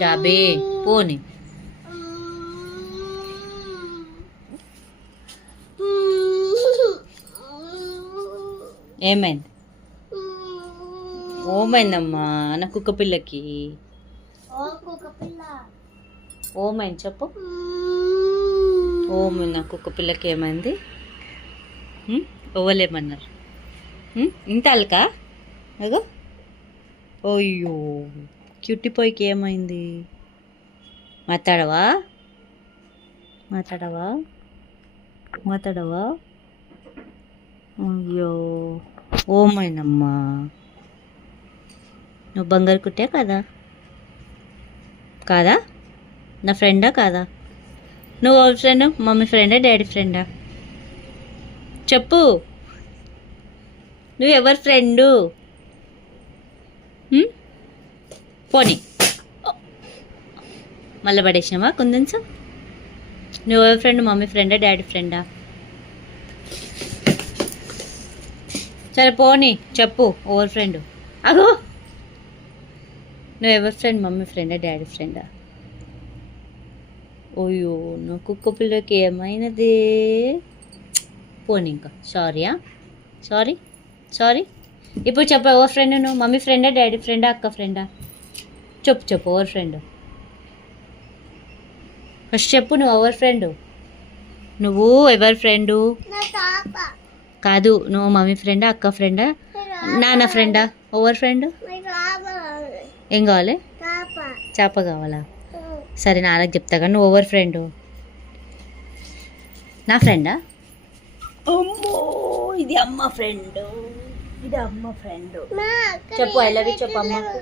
డాబే పోని. ఏమైంది? ఓమైందమ్మా నా కుక్క పిల్లకి. ఓమైంది చెప్పు. ఓమైంది నా కుక్క పిల్లకి ఏమైంది? ఓవలేమన్నారు? ఇంత అల్కా అగో. అయ్యో క్యూటిపోయికి ఏమైంది? మాట్లాడవా? మాట్లాడవా? మాట్లాడవా? అయ్యో ఓమైనమ్మా. నువ్వు బంగారు కుట్టే కదా? కాదా? నా ఫ్రెండా కాదా? నువ్వు ఎవరి ఫ్రెండ్? మమ్మీ ఫ్రెండా డాడీ ఫ్రెండా? చెప్పు. నువ్వు ఎవరి ఫ్రెండు? పోనీ మళ్ళీ పడేసినావా కుందన్స్? నువ్వు ఎవరి ఫ్రెండ్? మమ్మీ ఫ్రెండా డాడీ ఫ్రెండా? సరే పోనీ చెప్పు ఎవరి ఫ్రెండ్? అగో నువ్వు ఎవరి ఫ్రెండ్? మమ్మీ ఫ్రెండా డాడీ ఫ్రెండా? ఓయ్యో నా కుక్క పిల్లకి ఏమైనది? పోనీ ఇంకా సారీయా? Sorry sorry. ఇప్పుడు చెప్పు ఎవరి ఫ్రెండ్ నువ్వు? మమ్మీ ఫ్రెండా డాడీ ఫ్రెండా అక్క ఫ్రెండా? చెప్పు చెప్పు ఎవరి ఫ్రెండ్? ఫస్ట్ చెప్పు నువ్వు ఎవరి ఫ్రెండు? నువ్వు ఎవరి ఫ్రెండు? కాదు నువ్వు మమ్మీ ఫ్రెండా అక్క ఫ్రెండా నాన్న ఫ్రెండా? ఎవరి ఫ్రెండ్? ఏం కావాలి? చేప కావాలా? సరే నాన్నకి చెప్తా కానీ నువ్వు ఎవరి ఫ్రెండు? నా ఫ్రెండా? అమ్మో ఇది అమ్మ ఫ్రెండ్. ఇది అమ్మ ఫ్రెండ్. చెప్పు ఐ లవ్ యూ చెప్పు అమ్మకు.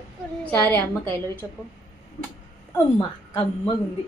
సరే అమ్మకి ఐ లవ్ యూ చెప్పు. అమ్మ కమ్మగుంది.